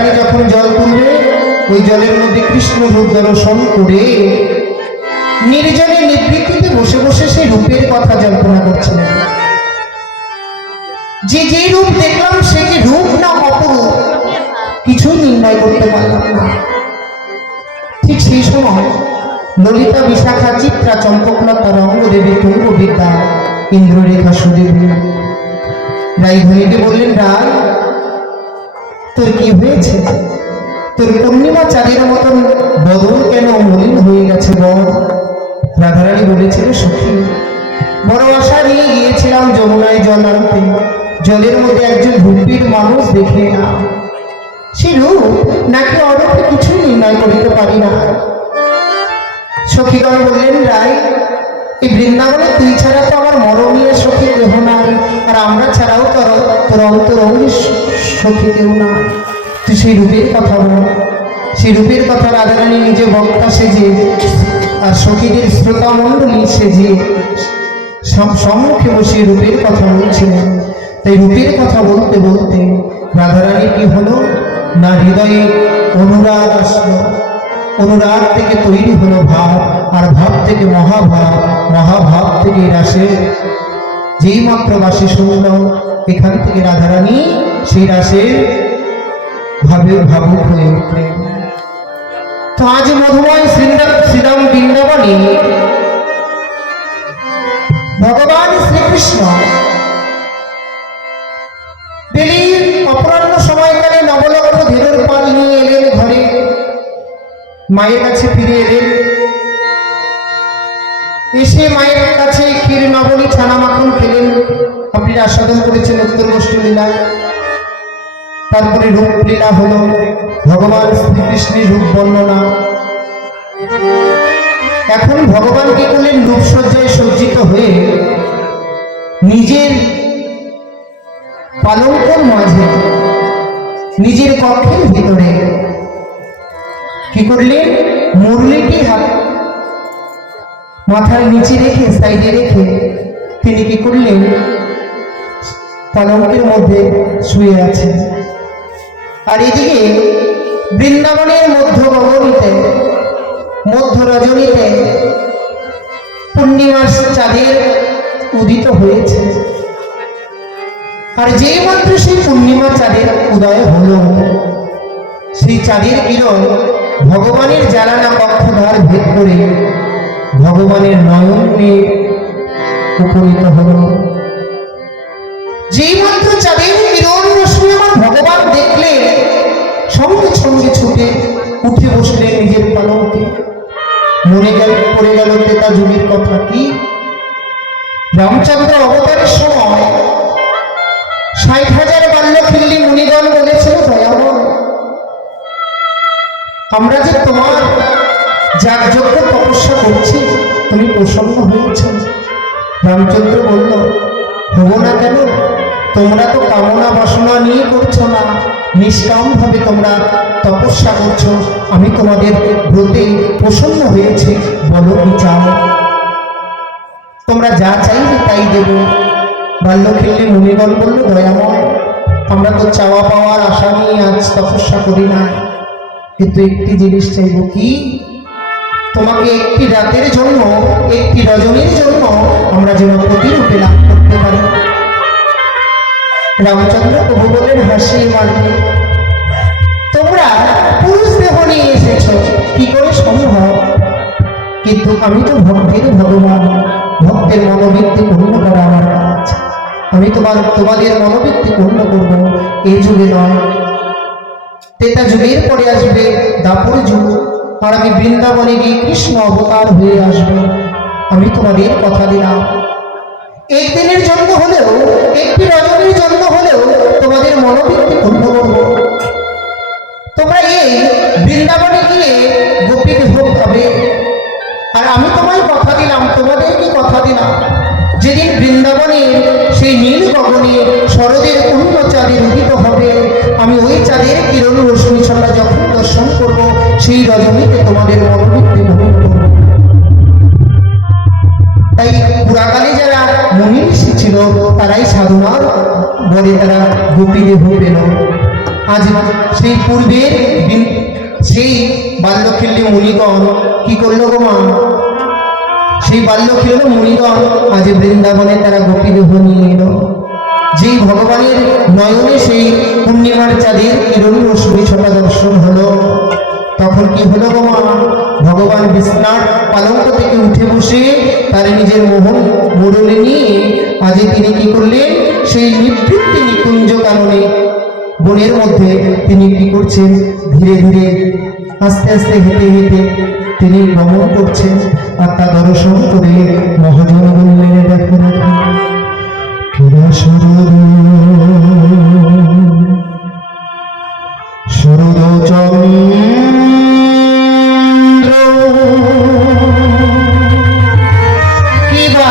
রাধারানী যখন জল তুলবে ওই জলের মধ্যে কৃষ্ণ রূপ দর্শন করে নির্জনে নিবৃত্তিতে বসে বসে সেই রূপের কথা জল্পনা করছিলেন। যে যে রূপ দেখলাম সে কি রূপ না অপরূপ কিছু নির্ণয় করতে পারলাম না। ঠিক সেই সময় ললিতা, বিশাখা, চিত্রা, চম্পকলতা, রঙ্গদেবী, তুঙ্গবিদ্যা, ইন্দ্ররেখা, সুদেবী রায়ধনীকে বললেন, রায় তোর কি হয়েছে? তোর পূর্ণিমা চাঁদের মতন বদন কেন মলিন হয়ে গেছে বল? রাধারানী বলেছিল, সখী বড় আশা নিয়ে গিয়েছিলাম যমুনায় জল আনতে, জলের মধ্যে একজন রূপীর মানুষ দেখে না, সে রূপ নাকি অরূপে কিছু নির্ণয় করিতে পারি না। সখীগণ বললেন, রায় এই বৃন্দাবনে তুই ছাড়া তো আমার মরমীয় সখী কেহ নাই, আর আমরা ছাড়াও তোর অন্তরঙ্গী সখী কেউ না। তুই সেই রূপের কথা বল। সেই রূপের কথা রাধারানী নিজে বক্তা সেজে আর সখীদের শ্রোতা মণ্ডলী সেজে সম্মুখে বসে রূপের কথা বলছিলেন। তাই রূপের কথা বলতে বলতে রাধারানী কি হলো না, হৃদয়ে অনুরাগ আসলো, অনুরাগ থেকে তৈরি হলো ভাব, আর ভাব থেকে মহাভাব, মহাভাব থেকে রাসে যেই মাত্র বাসে শুনল, এখান থেকে রাধারানী সেই রাসে ভাবুক হয়ে উঠলেন। তো আজ মধুময় শ্রীরাম বৃন্দাবনে ভগবান শ্রীকৃষ্ণ বেলির অপরাহ্ন সময়কালে নবলক্ষ ধীরের পাল নিয়ে এলেন ঘরে, মায়ের কাছে ফিরে এলেন। এসে মায়ের কাছে ক্ষীর নবনী ছানা মাখন খেলেন। আপনি আস্বাদন করেছেন উত্তর গোষ্ঠী লীলা। তারপরে রূপ লীলা হলো, ভগবান শ্রীকৃষ্ণের রূপ বর্ণনা। এখন ভগবান কি করলেন, রূপসজ্জায় সজ্জিত হয়ে নিজের পালঙ্কের মাঝে, নিজের কক্ষের ভিতরে কি করলেন, মুরলিটি হাত মাথার নিচে রেখে, সাইডে রেখে তিনি কি করলেন, পালঙ্কের মধ্যে শুয়ে আছেন। আর এদিকে বৃন্দাবনের মধ্য গগনীতে, মধ্য রজনীতে পূর্ণিমার চাঁদের উদিত হয়েছে। আর যেই মাত্র সেই পূর্ণিমা চাঁদের উদয় হলো, সেই চাঁদের কিরণ ভগবানের জ্বালানা কক্ষদ্বার ভেদ করে ভগবানের নয়নে উপনীত হল। যেই মাত্র চাঁদের কিরণ রশ্মি আমার ভগবান দেখলে, সঙ্গে সঙ্গে ছুটে উঠে বসলেন নিজের পালঙ্কে। মনে পড়ে গেল তেতা যুগের কথা। কি রামচন্দ্র অবতারের সময় ৬০,০০০ বাল্যখিল্লি মুনিগণ বলেছিল, দয়াময় আমরা যে তোমার যাগযজ্ঞ তপস্যা করছি, তুমি প্রসন্ন হয়েছ। রামচন্দ্র বলল, হবো না কেন? তোমরা তো কামনা বাসনা নিয়ে করছো না, নিষ্কাম ভাবে তোমরা তপস্যা করছো। আমি তোমাদের ব্রতে প্রসন্ন হয়েছি, বলো কি চাও? তোমরা যা চাইবে তাই দেব। বাল্যখিল্লি মুনিগণ বলল, দয়াময় আমরা তো চাওয়া পাওয়ার আশা নিয়ে আজ তপস্যা করি না, কিন্তু একটি জিনিস চাইব। কি? তোমাকে একটি রাতের জন্য, একটি রজনীর জন্য আমরা যেন প্রতিরূপে লাভ করতে পারি। রামচন্দ্র প্রভু বলেন হাসিয়ে মারবে, তোমরা পুরুষ দেহ নিয়ে এসেছ, কি করে সম্ভব? কিন্তু আমি তো ভক্তের ভগবান, ভক্তের মনোবৃত্তি পূর্ণ করা আমার কাজ। আমি তোমাদের মনোবৃত্তি পূর্ণ করবো, এই যুগে নয়। তেতা যুগের পরে আসবে দাপর যুগ, আর আমি বৃন্দাবনে গিয়ে কৃষ্ণ অবতার হয়ে আসবে। আমি তোমাদের কথা দিলাম, একদিনের জন্য হলেও, একটি রজনীর জন্য হলেও তোমাদের মনোবৃত্তি পূর্ণ করব। তোমরা এই বৃন্দাবনে গিয়ে গোপী দেহ পাবে। আর আমি তোমায় কথা দিলাম, তোমাদেরকে কথা দিলাম, যেদিন বৃন্দাবনে সেই নীল গগনে শরদের পূর্ণ চাঁদের উদিত হবে, আমি ওই চাঁদের কিরণ রশ্মি ছটা যখন দর্শন করব, সেই রজনীতে তোমাদের মনোবৃত্তি ভ্রমণ করব। তাই পুরাকালে যারা মুনি ঋষি ছিল, তারাই সাধনার বলে তারা গোপী দেহ পেল। আজ সেই পূর্বের সেই বাল্যখিল্লি মুনিগণ কি করলো গো মা? সেই বাল্যখিল্লি মুনিগণ আজ বৃন্দাবনে তারা গোপীদেহ নিয়ে এলো। যেই ভগবানের নয়নে সেই পূর্ণিমার চাঁদের কিরণ রশ্মি ছোটা দর্শন হলো, তখন কি হলো গো মা? ভগবান বিছনার পালঙ্ক থেকে উঠে বসে তার নিজের মোহন মুরলি নিয়ে আজ তিনি কি করলেন? সেই নিবৃত্তি নিকুঞ্জ কারণে বনের মধ্যে তিনি কি করছেন? ধীরে ধীরে আস্তে আস্তে হেঁটে হেঁটে তিনি গমন করছেন। আর তা দর্শন করে মহাজন বললেন, দেখো দেখো শরদ চন্দ্র কিবা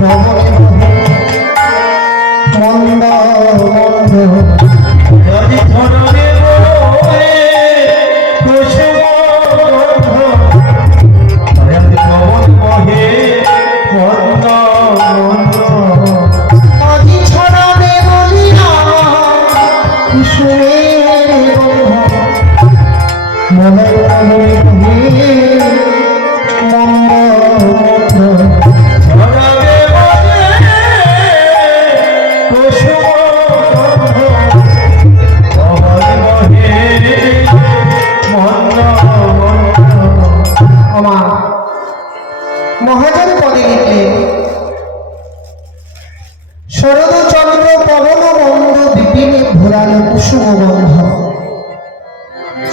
পবনে মন্দ মন্দ যদি ধরবে বলে কুসুম গন্ধ যদি পবন বহে মন্দ মন্দ আজি ছড়াবে বলিয়া কুসুমের গন্ধ মনের পবনে বহে মন্দ মন্দ ছড়াবে বলে কুসুম গন্ধ পবন বহে মন্দ মন্দ আমার মহাজন পদে লিখলেন শরদচন্দ্র পবন বন্ধ বিপিনে ঘোরালো কুসুম গন্ধ।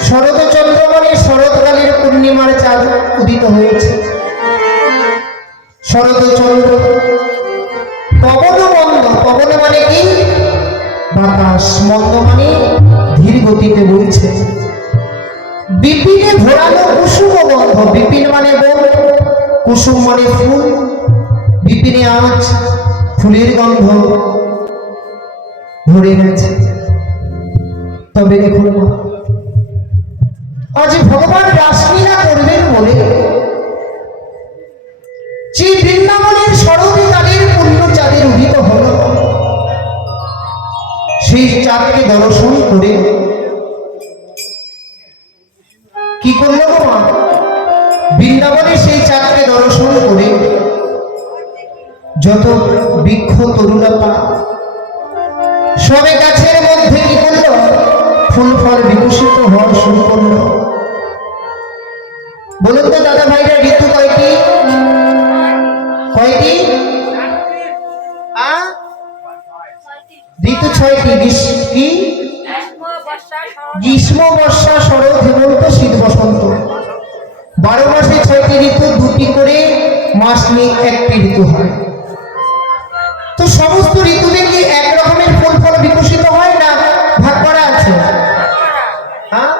শরদচন্দ্র মানে শরৎকালের পূর্ণিমার চাঁদ উদিত হয়েছে। শরদচন্দ্র পবন বন্ধ, পবন মানে কি? বাতাস, মন্দ মানে ধীর গতিতে বইছে। বিপিনে ঘোরালো কুসুম গন্ধ, বিপিন মানে বন, কুসুম মানে ফুল, বিপিনে আজ ফুলের গন্ধ ভরে গেছে। তবে দেখুন আজ ভগবান রাসলীলা করবেন বলে যে বৃন্দাবনের শরৎকালের পূর্ণ চাঁদের উদিত হল, সেই চাঁদকে দর্শন করে কি করলো গো মা? বৃন্দাবনে সেই চাঁদকে দর্শন করে যত বৃক্ষ তরুলতা সবে গাছের মধ্যে কি করলো? ফুল ফল বিকশিত হওয়া শুরু করলো। বলুন তো দাদা ভাইরা, ঋতু কয়টি? কয়টি? ঋতু 6টি। কি? গ্রীষ্ম, বর্ষা, শরৎ, হেমন্ত, শীত, বসন্ত। 12 মাসে 6টি ঋতু, 2টি করে মাস নিয়ে 1টি ঋতু হয়। তো সমস্ত ঋতুতে কি এক রকমের ফুল ফল বিকশিত হয় না ভাগ করা আছে? হ্যাঁ,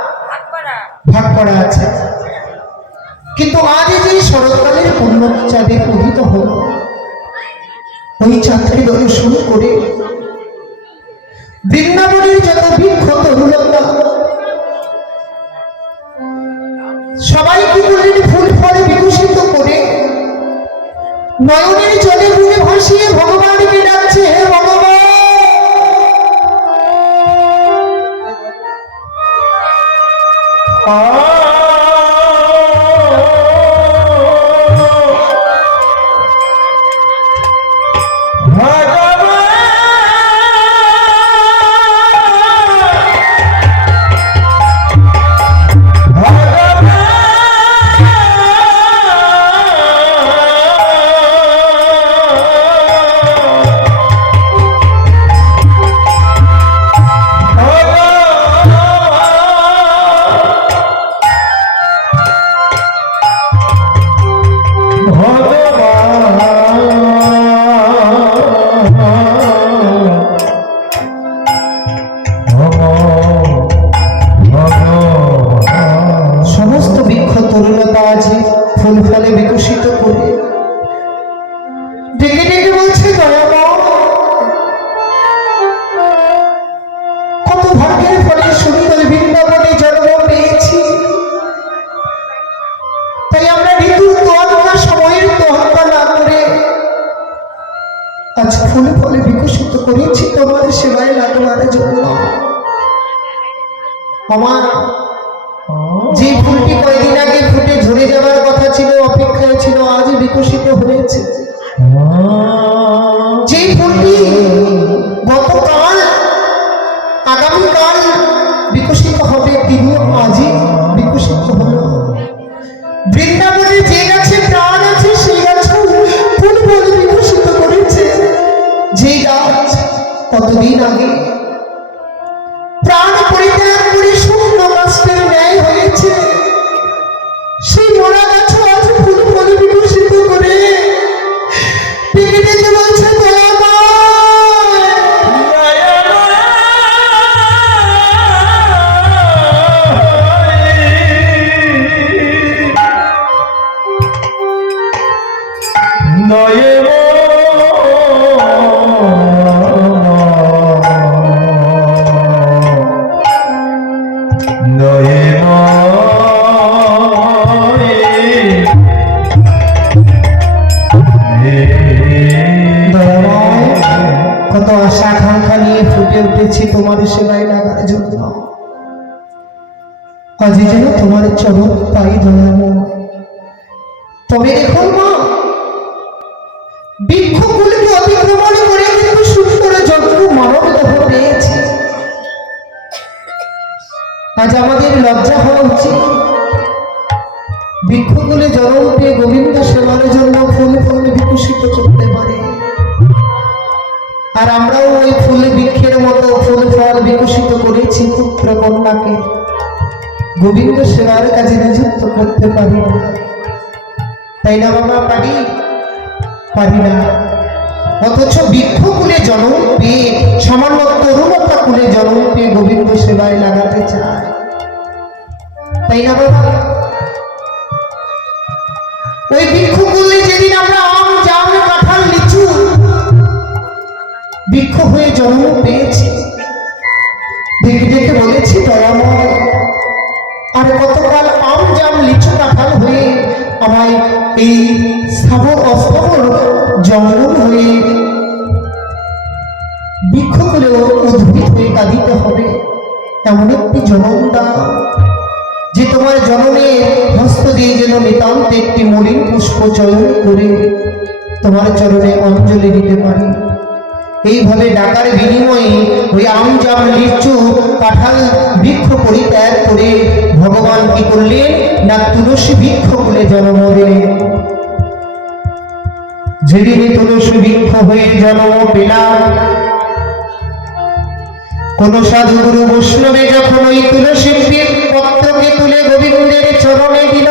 ভাগ করা আছে। কিন্তু আজ যে শরৎকালের পূর্ণ চাঁদের উদিত হল, ওই চাঁদকে দর্শন করে বৃন্দাবনের যত বৃক্ষ তরুলতা সবাই কি করলেন? ফুল ফল বিকশিত করে নয়নের জলে বুড়ে ভাসিয়ে ভগবানকে ডাকছে, হে ভগবান। সমস্ত বৃক্ষ তরুলতা আছে ফুল ফলে বিকশিত করে ডেকে ডেকে বলছে, দয়াময়, কত ভাগ্যের ফলে সুন্দর বৃন্দাবনে জন্ম পেয়েছি। তাই আমরা ঋতুর তোয়াক্কা, সময়ের তোয়াক্কা না করে আজ ফুল ফলে বিকশিত করেছি তোমার সেবায় লাগবার জন্য। আমার যে ফুলটি কয়েকদিন আগে ফুটে ঝরে যাওয়ার কথা ছিল, অপেক্ষায় ছিল, আজ বিকশিত হয়েছে। যে ফুলটি গতকাল আগামীকাল বিকশিত হবে, তিনিও আজই বিকশিত হল। বৃন্দাবনে যে গাছে প্রাণ আছে সেই গাছ ফুল ফলে বিকশিত করেছে। যে গাছ কতদিন আগে প্রাণ পরিত্যাগ করে শূন্য কাষ্ঠের ন্যায় হয়েছে, সেই মরা গাছ আজ ফুল ফলে বিকশিত করে ডেকে ডেকে বলছে, নয়ে নিয়ে ফুটে উঠেছি তোমার সেবায় লাগার জন্য। আজ যেন তোমার চরণ পাই দয়াময়। তবে দেখো মা, বৃক্ষগুলিকে অতিক্রমণ করে কিন্তু সুন্দর জন্ম মানব দেহ পেয়েছে। আজ আমাদের লজ্জা হওয়া উচিত। বৃক্ষগুলি জন্ম পেয়ে গোবিন্দ সেবার জন্য ফুল ফল বিকশিত করতে পারে, আর আমরাও ওই ফুল বৃক্ষের মতো ফুল ফল বিকশিত করেছি পুত্র কন্যাকে গোবিন্দ সেবার কাজে নিযুক্ত করতে পারি না। তাই না বাবা? পারি না। অথচ বৃক্ষকুলে জন্ম পেয়ে, সামান্য তরুণতা কুলে জন্ম পেয়ে গোবিন্দ সেবায় লাগাতে চায়। তাই না বাবা? ওই বৃক্ষকুলে যেদিন আমরা আম জাম কাঁঠাল লিচু বৃক্ষ হয়ে জন্ম পেয়েছি, দেখে দেখে বলেছি দয়াময়, আর কতকাল আম জাম লিচু কাঁঠাল হয়ে আমায় এই স্থাবর অস্থাবর জঙ্গল হয়ে বৃক্ষ করে উদ্ভিদ হয়ে কাঁদিতে হবে। এমন একটি জনম দাও যে তোমার জনমে হস্ত দিয়ে যেন নিতান্ত একটি মলিন পুষ্প চয়ন করে তোমার চরণে অঞ্জলি দিতে পারি। এইভাবে ডাকার বিনিময়ে ওই আম জাম লিচু কাঁঠাল বৃক্ষ পরিত্যাগ করে ভগবান কি করলেন না তুলসী বৃক্ষ বলে জন্ম দিলেন। যেদিন তুলসী বৃক্ষ হয়ে জন্ম পেলাম, কোন সাধু গুরু বৈষ্ণবে যখন ওই তুলসী পত্রকে তুলে গোবিন্দের চরণে দিল,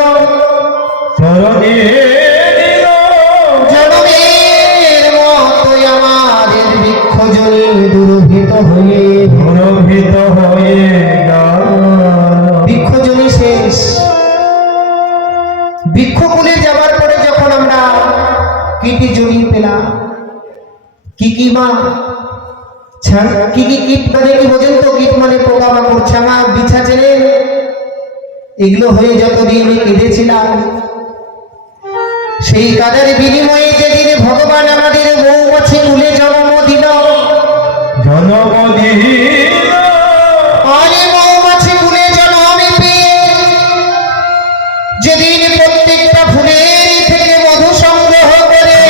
জনমের মতোই আমাদের বৃক্ষজনী দুর্ভিত হয়ে বৃক্ষজনী শেষ। বৃক্ষকুলে যাবার পরে যখন আমরা কীটি জনি পেলাম, কি মা কি কীট মানে কি বোঝেন তো? কীট মানে পোকামাকড়, ছাঙা, বিছা চেনে, এগুলো হয়ে যতদিন কেঁদেছিলাম, সেই কাজের বিনিময়ে যেদিন ভগবান আমাদের মৌমাছি কুলে জন্ম দিল, আরে মৌমাছি কুলে জন্ম পেয়ে যেদিন প্রত্যেকটা ফুলের থেকে মধু সংগ্রহ করে,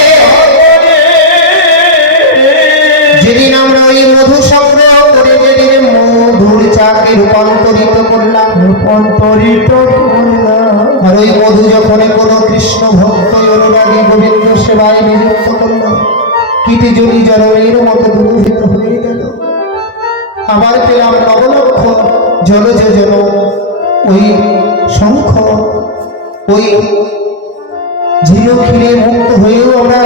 যেদিন আমরা ওই মধু সংগ্রহ করে যেদিন মধুর চাকে রূপান্তরিত করলাম, আর ওই মধু যখন কোনো কৃষ্ণ ভক্ত অনুরাগী গোবিন্দ সেবায় নিযুক্ত করল, কীটি জনি জনমের মতো দুর্ভিত হয়ে গেল। আবার পেলাম নবলক্ষ জলজ জন, ওই শঙ্খ, ওই ঝিনুক খিলে মুক্ত হয়েও আমরা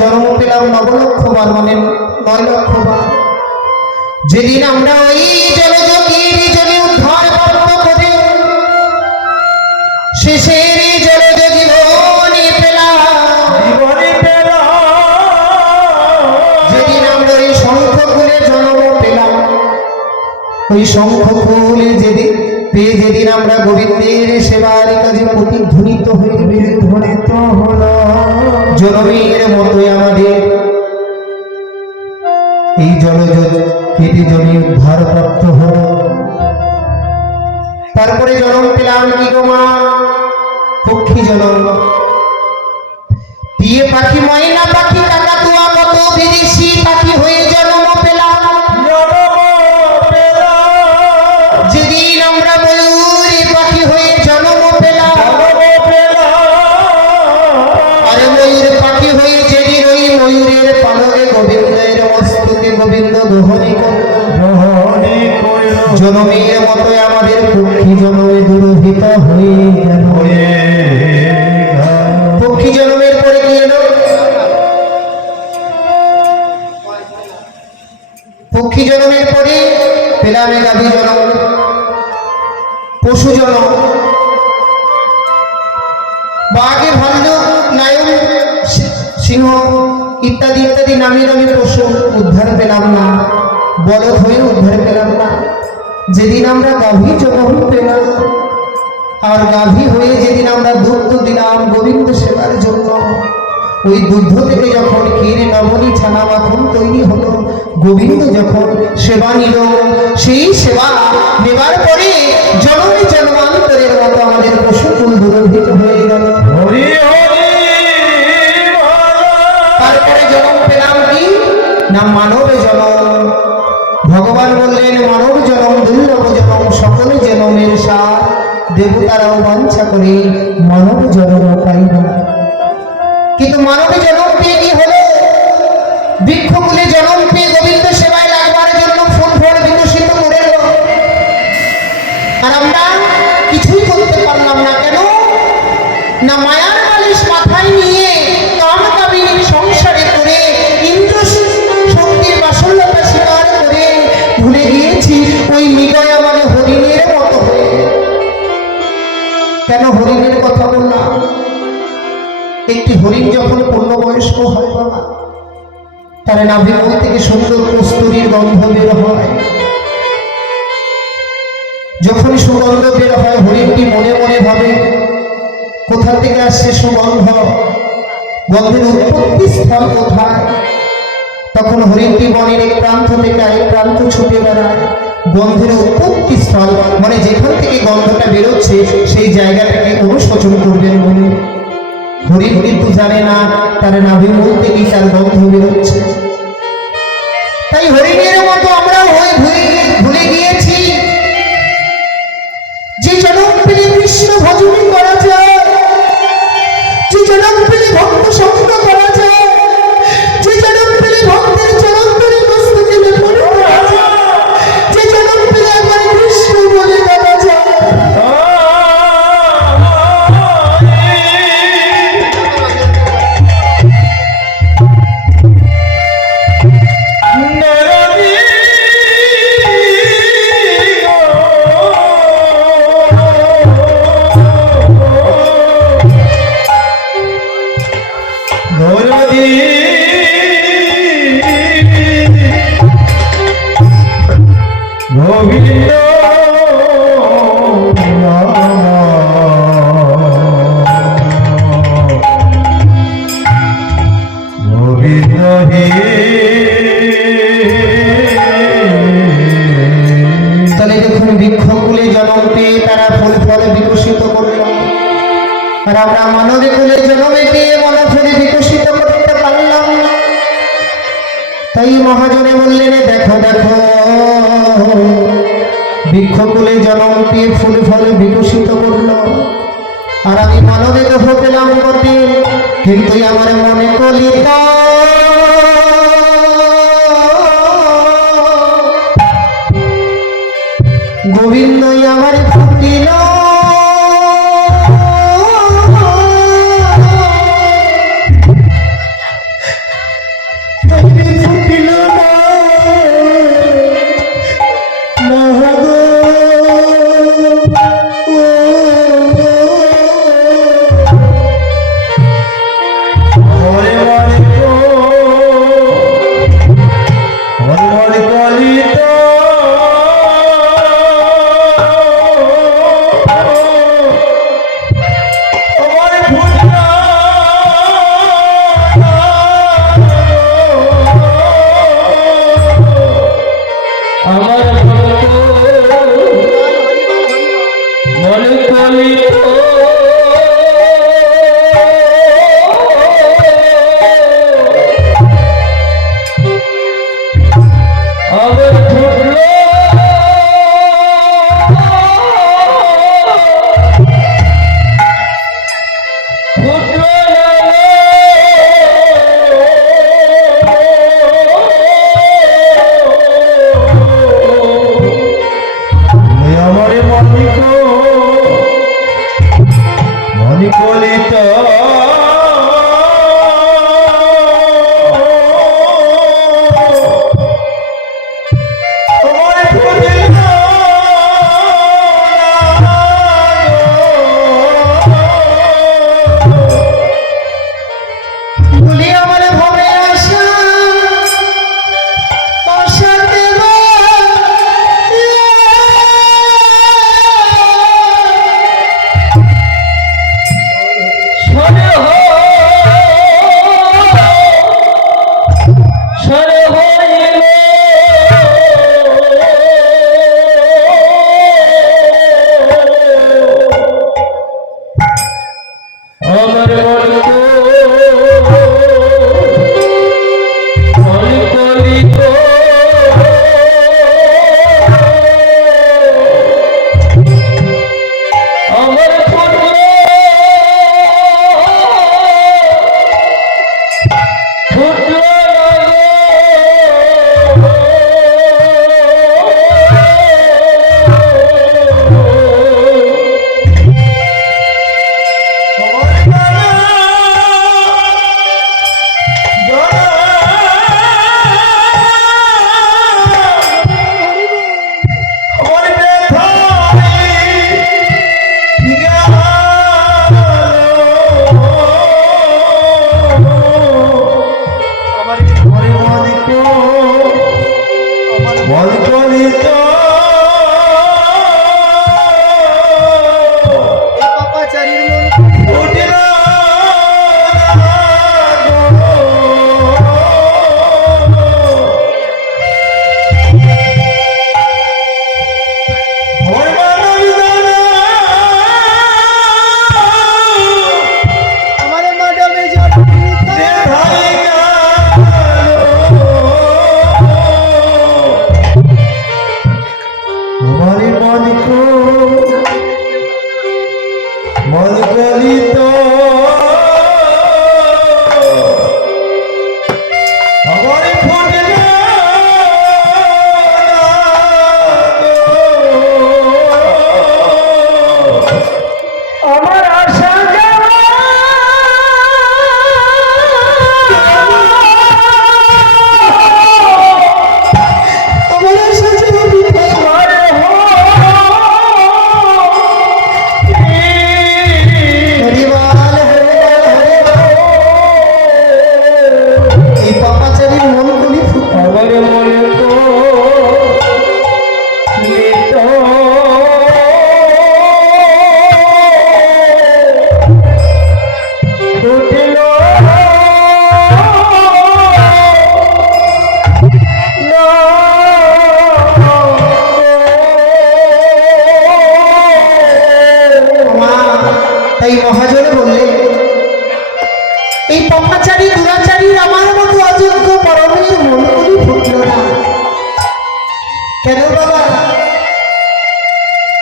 জন্ম পেলাম নবলক্ষবার, মানে 9 লক্ষবার। যেদিন আমরা ওই জলজ কীট জনি উদ্ধার প্রাপ্ত করে শেষের জলজ জীবনী পেলাম, যেদিন আমরা ওই শঙ্খ কুলে জন্ম পেলাম, ওই শঙ্খ কুলে যেদিন আমরা গোবিন্দের সেবার কাজে প্রতিধ্বনিত হয়ে বিধ্বনিত হল, জনমের মতোই আমাদের এই জলজ কীট জনি উদ্ধার প্রাপ্ত হল। তারপরে জন্ম পেলাম কি গো মা? পক্ষী জন্ম। টিয়ে পাখি, ময়না পাখি, কাকাতুয়া, কত বিদেশি পাখি হয়ে জন্ম পেলাম। যেদিন আমরা ময়ূরী পাখি হয়ে জন্ম পেলাম, আরে ময়ূর পাখি হয়ে যেদিন ওই ময়ূরের পালকে গোবিন্দের মস্তকে গোবিন্দ গ্রহণী করল, জনমের মতো আমাদের পক্ষী জন্মে দুর্ভিত হয়ে গেল। পক্ষী জন্মের পরে কি এলো? পক্ষী জন্মের পরে পেলাম গাভী জন্ম, পশু জন্ম, বাঘে, ভাল্লুক, লায়ন, সিংহ ইত্যাদি ইত্যাদি নামি নামি পশু উদ্ধার পেলাম না, বলদ হয়ে উদ্ধার পেলাম না। যেদিন আমরা গাভী জন্ম পেলাম, আর গাভী হয়ে যেদিন আমরা দুগ্ধ দিলাম গোবিন্দ সেবার জন্য, ওই দুগ্ধ থেকে যখন ক্ষীর, নবনী, ছানা, মাখন তৈরি হলো, গোবিন্দ যখন সেবা নিল, সেই সেবা নেবার পরে জনমে জন্মান্তরের মতো আমাদের পশুকুল দুরভিত হয়ে গেল। হরি হরি তারপরে জন্ম পেলাম কি না মানব জন্ম। ভগবান বললেন মানব জন্ম দুর্লভ জন্ম, সকল জন্মের সার, দেবতারাও বাঞ্ছা করে মানব জন্ম পাইব। কিন্তু মানব জন্ম পেয়ে কি হলো? বৃক্ষকুলে জন্ম পেয়ে গোবিন্দ সেবায় লাগবার জন্য ফুল ফল বিকশিত করে এলো। আর আমরা কিছুই করতে পারলাম না। কেন না মায়ার বালিশ মাথায় নিয়ে কাম কামিনীর সংসারে করে ইন্দ্র শক্তির বাসল্যতা স্বীকার করে ভুলে গিয়েছি ওই মৃগয়া মানে হরিণের মতো হয়ে। কেন হরিণের কথা বললাম? একটি হরিণ যখন পূর্ণবয়স্ক হয় বাবা, তার নাভিমূল থেকে সুন্দর কস্তুরীর গন্ধ বের হয়। যখন সুগন্ধ বের হয় হরিণটি মনে মনে ভাবে কোথা থেকে আসছে সুগন্ধ, গন্ধের উৎপত্তি স্থল কোথায়। তখন হরিণটি বনের এক প্রান্ত থেকে আরেক প্রান্ত ছুটে বেড়ায়। গন্ধের উৎপত্তি স্থল মানে যেখান থেকে গন্ধটা বেরোচ্ছে সেই জায়গাটাকে অনুশোচন করবেন বলে। হরিণ কিন্তু জানে না তার নাভিমূল থেকেই তার গন্ধ বেরোচ্ছে। তাই হরিণের মতো আমরা ভুলে গিয়েছি যে জনম পেলে কৃষ্ণ ভজনী করা যায়, যে জনম পেলে ভক্ত সঙ্গ করা যায়, যে জনম পেলে ভক্তের চরণ ধরে মস্তকে লেপন করা যায়, যে জনম পেলে একবার কৃষ্ণ বলে ডাকা যায়। গোবিন্দ গোবিন্দ হে। তাহলে যখন বৃক্ষকুলে জন্ম পেয়ে তারা ফুল ফলে বিকশিত করল, আর আমরা মানবে কুলে জন্মে পেয়ে মনফলে বিকশিত করতে পারলাম না। তাই মহাজনে বললেন দেখো দেখো, বৃক্ষকুলে জন্ম পেয়ে ফুল ফলে বিকশিত করল, আর আমি মানবে দেহ পেলাম বটে, কিন্তু আমার মনে কলিত গোবিন্দই আমার ফুটিল। ফুটিল না গো, মনে মনে গো, মনে মনে কলিত আমার ফুটনা আমার মনে কলিত আমার ফুটল আমারে মালিক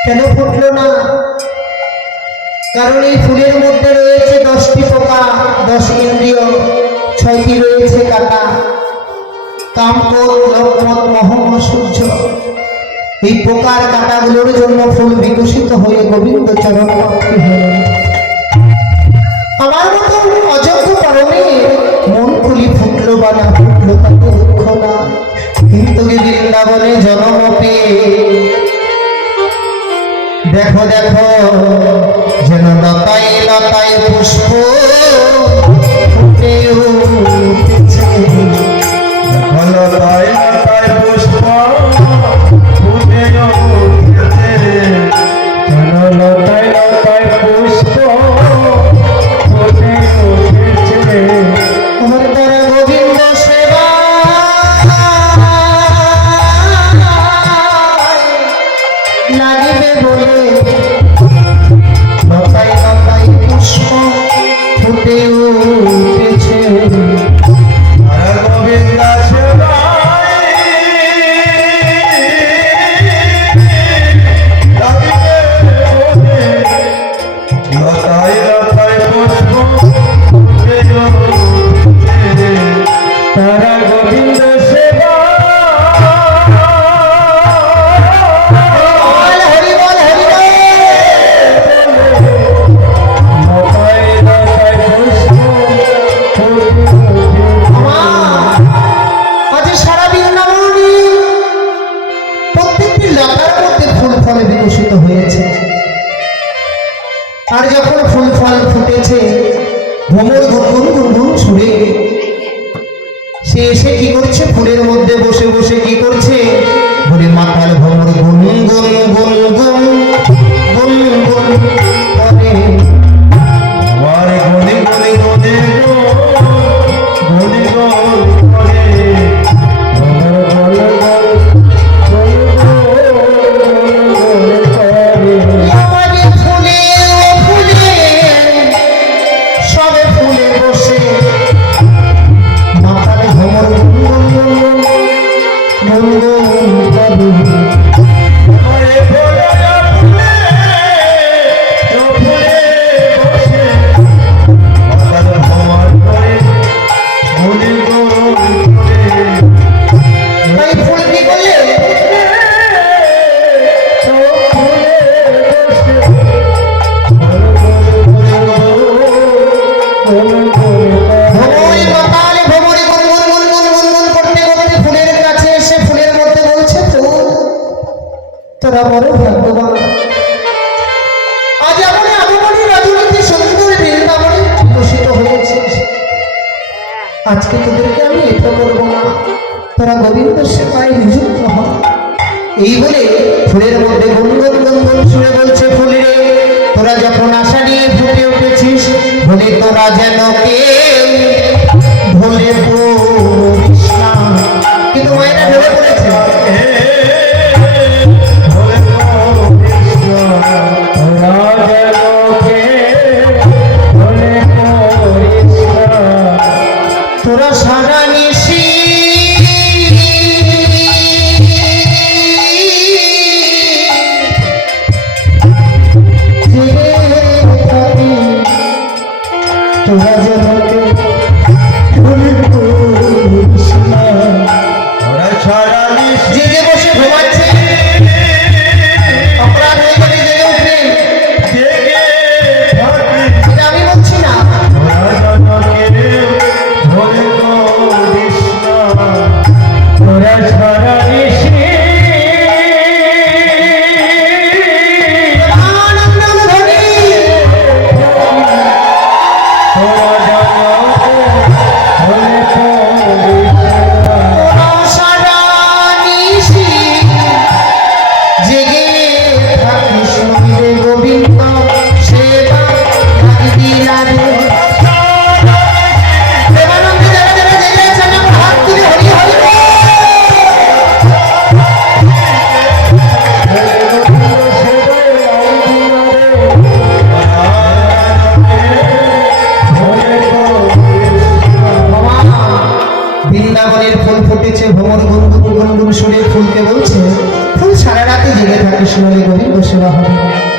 কেন ফুটলো না? কারণ এই ফুলের মধ্যে রয়েছে 10টি পোকা, 10 ইন্দ্রিয়, 6টি রয়েছে কাঁটা, কাম, ক্রোধ, লোভ, মদ, মোহ, সূর্য। এই পোকার কাঁটাগুলোর জন্য ফুল বিকশিত হয়ে গোবিন্দ চরণ প্রাপ্তি হল। আমার মতো অযোগ্য পরমে মন খুলি ফুটলো বা না ফুটলো তাকে দুঃখ না, কিন্তু বৃন্দাবনে জন্ম পেয়ে দেখো দেখো যেন লতায় লতায় পুষ্প ফুটে উঠেছে। লতায় লতায় পুষ্প ফুটে উঠেছে, যেন লতায় লতায় পুষ্প ফুটে উঠেছে। আমার দ্বারা গোবিন্দ সেবা লাগিবে বলে লতায় লতায় পুষ্প ফুটে উঠেছে। আর গোবিন্দ সেবায় লাগিবে বলে লতায় লতায় পুষ্প ফুটে উঠেছে। তারা গোবিন্দ সেবা হরি বল হরি বল। লতায় লতায় পুষ্প ফুটে উঠেছে। আমার আজ সারা বৃন্দাবনে প্রত্যেকটি লতার মধ্যে ফুল ফলে বিকশিত হয়েছে। আর যখন ফুল ফল ফুটেছে ভ্রমর গুনগুন গুনগুন ছুড়ে সে এসে কি করছে? ফুলের মধ্যে বসে বসে কি করছে? বলে মাতাল ভ্রমর গুনগুন গুনগুন গুনগুন করে। আমার গনে গনে গনে গনে গনে আমার গনে আমারে ফুলে ফুলে সবে ফুলে বসে মাতাল ভ্রমর গুনগুন গুনগুন করে। আমারে ফুলে ফুলে ফুলে বসে মাতাল ভ্রমর করে গনে গনে তাই ফুল কি করলে? ভ্রমরে মাতাল ভ্রমরে গুনগুন গুনগুন গুনগুন করতে করতে ফুলের কাছে এসে ফুলের মধ্যে বলছে, ফুল তোরা বড় ভাগ্যবান, আজ এমন আগমনী রজনীতে সুন্দর বৃন্দাবনে বিকশিত হয়েছিস। আজকে তোদেরকে আমি এটা করবো না, তোরা গোবিন্দ সেবায় নিযুক্ত হ। এই বলে ফুলের মধ্যে গুনগুন গুনগুন শুনে বলছে, ফুল রে তোরা যখন আশা নিয়ে ফুটে উঠেছিস, বলে তোরা যেন কেউ ভুলে পড়িস না। কিন্তু মায়েরা ভেবে পড়েছে তোরা সারা নিশি তোরা যেন কেউ ভুলে পড়িস না। জেগে বসে ঘুমাচ্ছে, অপরাধ হয়ে গেলে জেগে উঠবেন, এটা আমি বলছি না। আনন্দ ধ্বনি তোরা সারা নিশি জেগে থাকিস রে গোবিন্দ সেবা লাগবি লাগে। দেবানন্দে যারা যারা জেগে আছেন আমার হাত তুলে হরি হরি বল। বাবা, বৃন্দাবনের ফুল ফুটেছে, ভ্রমর গুনগুন গুনগুন সুরে ফুলকে বলছে, ফুল সারা রাতে জেগে থাকিস নলে গোবিন্দ সেবা হবে।